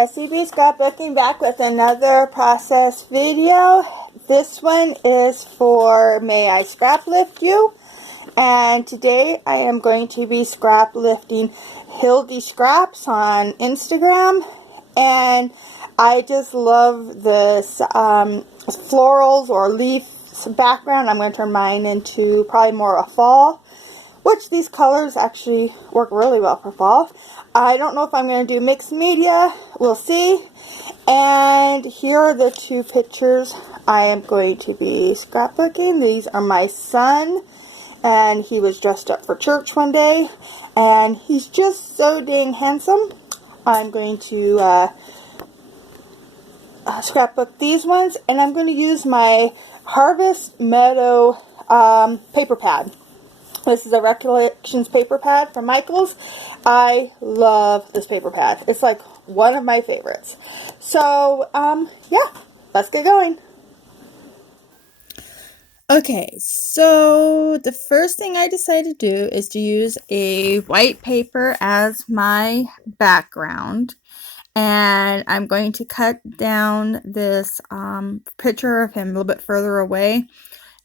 SCB Scrapbooking back with another process video. This one is for May I Scraplift You, and today I am going to be scrap lifting Hildy Scraps on Instagram, and I just love this florals or leaves background. I'm going to turn mine into probably more a fall, which these colors actually work really well for fall. I don't know if I'm going to do mixed media. We'll see. And here are the two pictures I am going to be scrapbooking. These are my son, and he was dressed up for church one day, and he's just so dang handsome. I'm going to scrapbook these ones, and I'm going to use my Harvest Meadow paper pad. This is a Recollections paper pad from Michaels. I love this paper pad. It's like one of my favorites. So, yeah, let's get going. Okay, so the first thing I decided to do is to use a white paper as my background. And I'm going to cut down this picture of him a little bit further away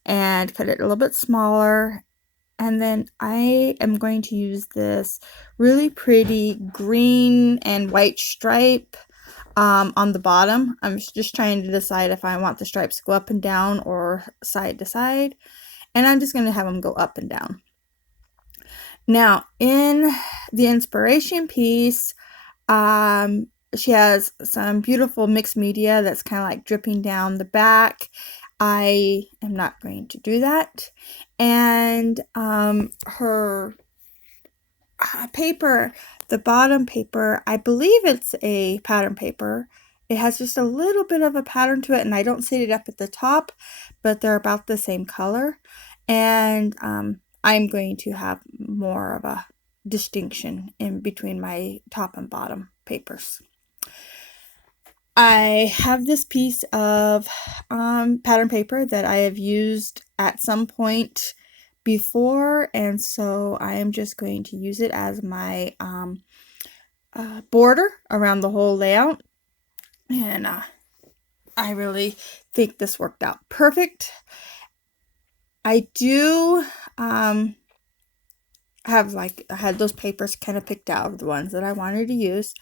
and cut it a little bit smaller. And then I am going to use this really pretty green and white stripe on the bottom. I'm just trying to decide if I want the stripes to go up and down or side to side. And I'm just going to have them go up and down. Now, in the inspiration piece, she has some beautiful mixed media that's kind of like dripping down the back. I am not going to do that. And her paper, the bottom paper, I believe it's a pattern paper. It has just a little bit of a pattern to it, and I don't see it up at the top, but they're about the same color. And I'm going to have more of a distinction in between my top and bottom papers. I have this piece of pattern paper that I have used at some point before, and so I am just going to use it as my border around the whole layout. And I really think this worked out perfect. I do I had those papers kind of picked out of the ones that I wanted to use.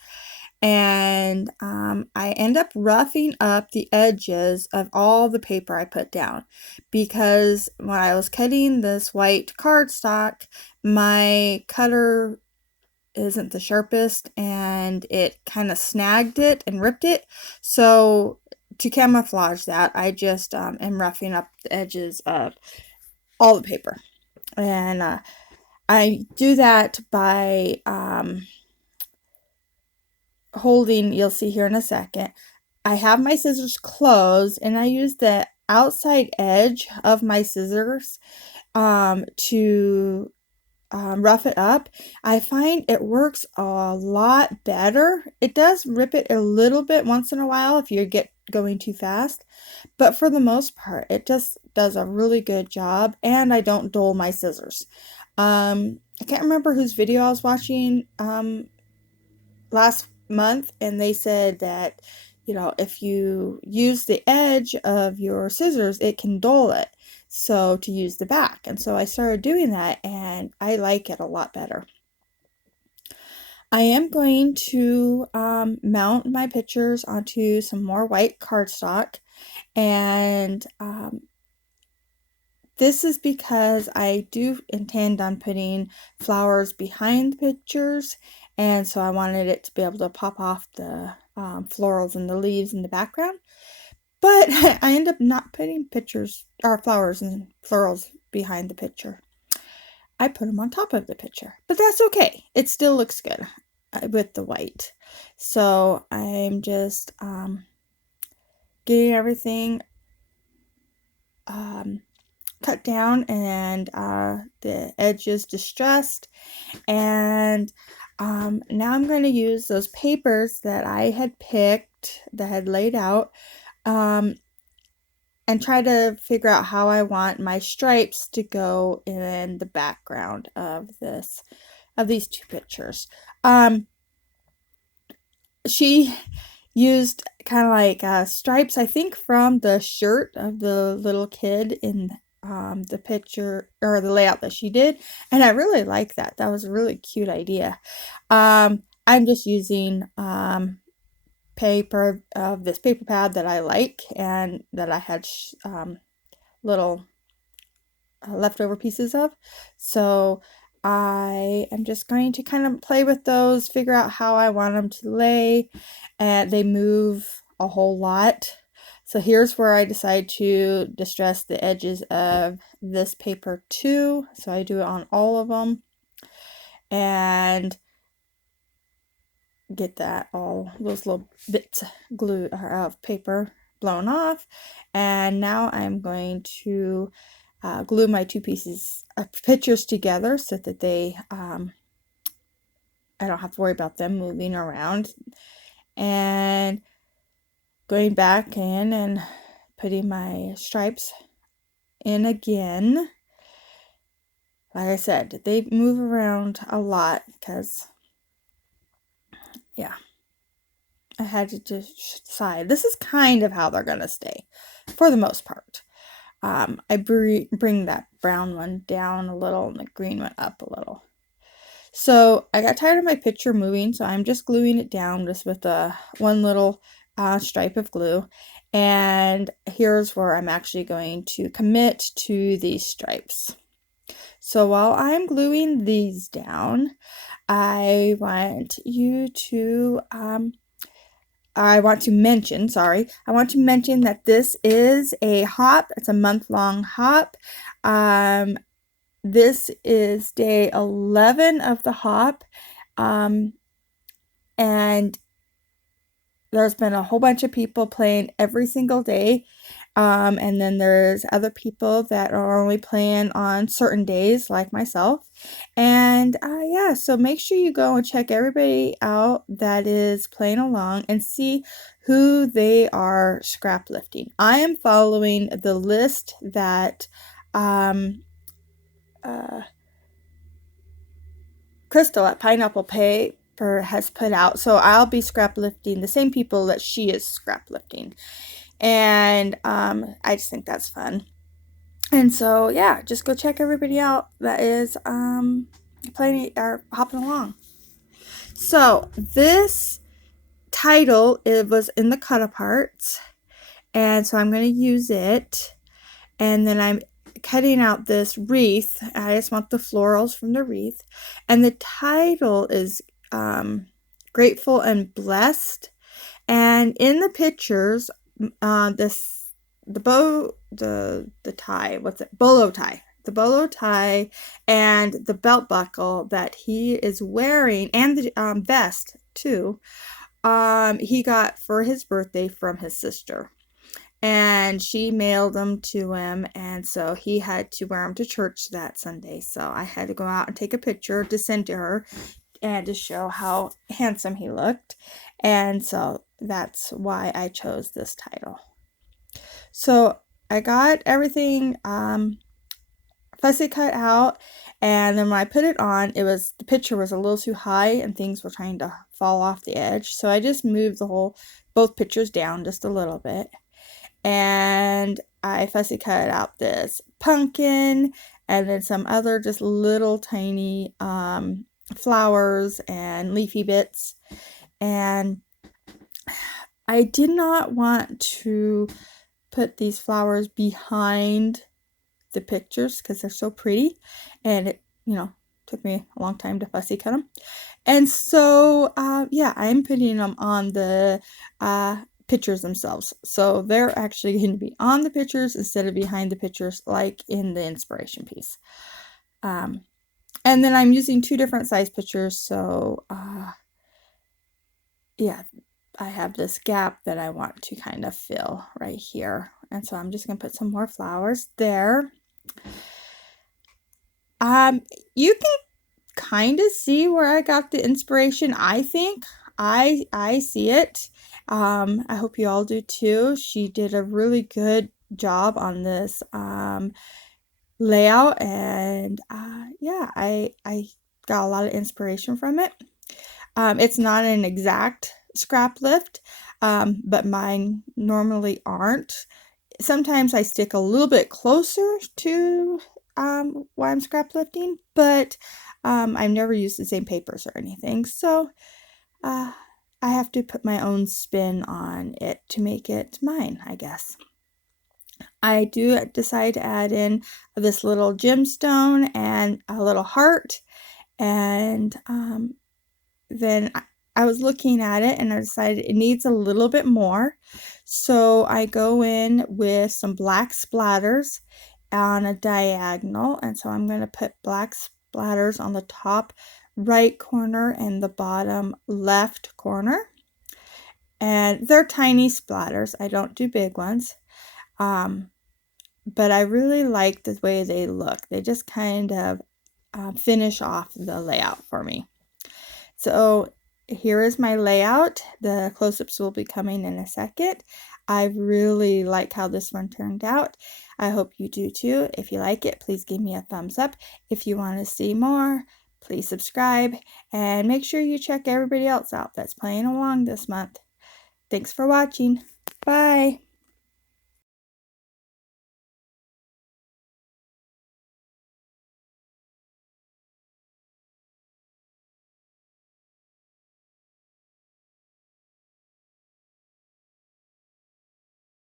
And I end up roughing up the edges of all the paper I put down, because when I was cutting this white cardstock, my cutter isn't the sharpest, and it kind of snagged it and ripped it. So to camouflage that, I just am roughing up the edges of all the paper. And I do that by holding, you'll see here in a second, I have my scissors closed, and I use the outside edge of my scissors to rough it up. I find it works a lot better. It does rip it a little bit once in a while if you get going too fast, but for the most part, it just does a really good job, and I don't dull my scissors. I can't remember whose video I was watching last month, and they said that, you know, if you use the edge of your scissors, it can dull it, so to use the back. And so I started doing that, and I like it a lot better. I am going to mount my pictures onto some more white cardstock, and this is because I do intend on putting flowers behind the pictures, and so I wanted it to be able to pop off the florals and the leaves in the background. But I end up not putting pictures or flowers and florals behind the picture. I put them on top of the picture, but that's okay. It still looks good with the white. So I'm just getting everything cut down, and the edges distressed. And now I'm going to use those papers that I had picked, that had laid out, and try to figure out how I want my stripes to go in the background of these two pictures. she used kind of like stripes, I think, from the shirt of the little kid in the picture or the layout that she did. And I really like that. That was a really cute idea. I'm just using paper of this paper pad that I like and that I had little leftover pieces of. So I am just going to kind of play with those, figure out how I want them to lay, and they move a whole lot. So here's where I decide to distress the edges of this paper too. So I do it on all of them and get that all those little bits glue or of paper blown off. And now I'm going to glue my two pieces of pictures together so that they I don't have to worry about them moving around. And going back in and putting my stripes in again. Like I said, they move around a lot because, yeah, I had to just decide. This is kind of how they're going to stay for the most part. I bring that brown one down a little and the green one up a little. So I got tired of my picture moving, so I'm just gluing it down just with one little stripe of glue. And here's where I'm actually going to commit to these stripes. So while I'm gluing these down, I want to mention that this is a hop. It's a month-long hop. This is day 11 of the hop, and there's been a whole bunch of people playing every single day, and then there's other people that are only playing on certain days, like myself. And yeah, so make sure you go and check everybody out that is playing along and see who they are scrap lifting. I am following the list that Crystal at Pineapple Paper has put out. So I'll be scrap lifting the same people that she is scrap lifting. And I just think that's fun. And so yeah, just go check everybody out that is playing or hopping along. So this title, it was in the cut aparts, and so I'm going to use it, and then I'm cutting out this wreath. I just want the florals from the wreath, and the title is Grateful and Blessed. And in the pictures, the tie, bolo tie, the bolo tie and the belt buckle that he is wearing, and the vest too, he got for his birthday from his sister. And she mailed them to him, and so he had to wear them to church that Sunday. So I had to go out and take a picture to send to her and to show how handsome he looked. And so that's why I chose this title. So I got everything fussy cut out, and then when I put it on, the picture was a little too high and things were trying to fall off the edge. So I just moved both pictures down just a little bit. And I fussy cut out this pumpkin and then some other just little tiny flowers and leafy bits. And I did not want to put these flowers behind the pictures because they're so pretty, and it took me a long time to fussy cut them. And so yeah, I'm putting them on the pictures themselves. So they're actually going to be on the pictures instead of behind the pictures like in the inspiration piece. And then I'm using 2 different size pictures. So yeah, I have this gap that I want to kind of fill right here. And so I'm just going to put some more flowers there. You can kind of see where I got the inspiration. I think I see it. I hope you all do too. She did a really good job on this layout, and yeah, I got a lot of inspiration from it. It's not an exact Scraplift, but mine normally aren't. Sometimes I stick a little bit closer to why I'm scraplifting, but I've never used the same papers or anything, so I have to put my own spin on it to make it mine, I guess. I do decide to add in this little gemstone and a little heart, and then I was looking at it and I decided it needs a little bit more. So I go in with some black splatters on a diagonal, and so I'm going to put black splatters on the top right corner and the bottom left corner. And they're tiny splatters. I don't do big ones. But I really like the way they look. They just kind of finish off the layout for me. So here is my layout. The close-ups will be coming in a second. I really like how this one turned out. I hope you do too. If you like it, please give me a thumbs up. If you want to see more, please subscribe, and make sure you check everybody else out that's playing along this month. Thanks for watching. Bye.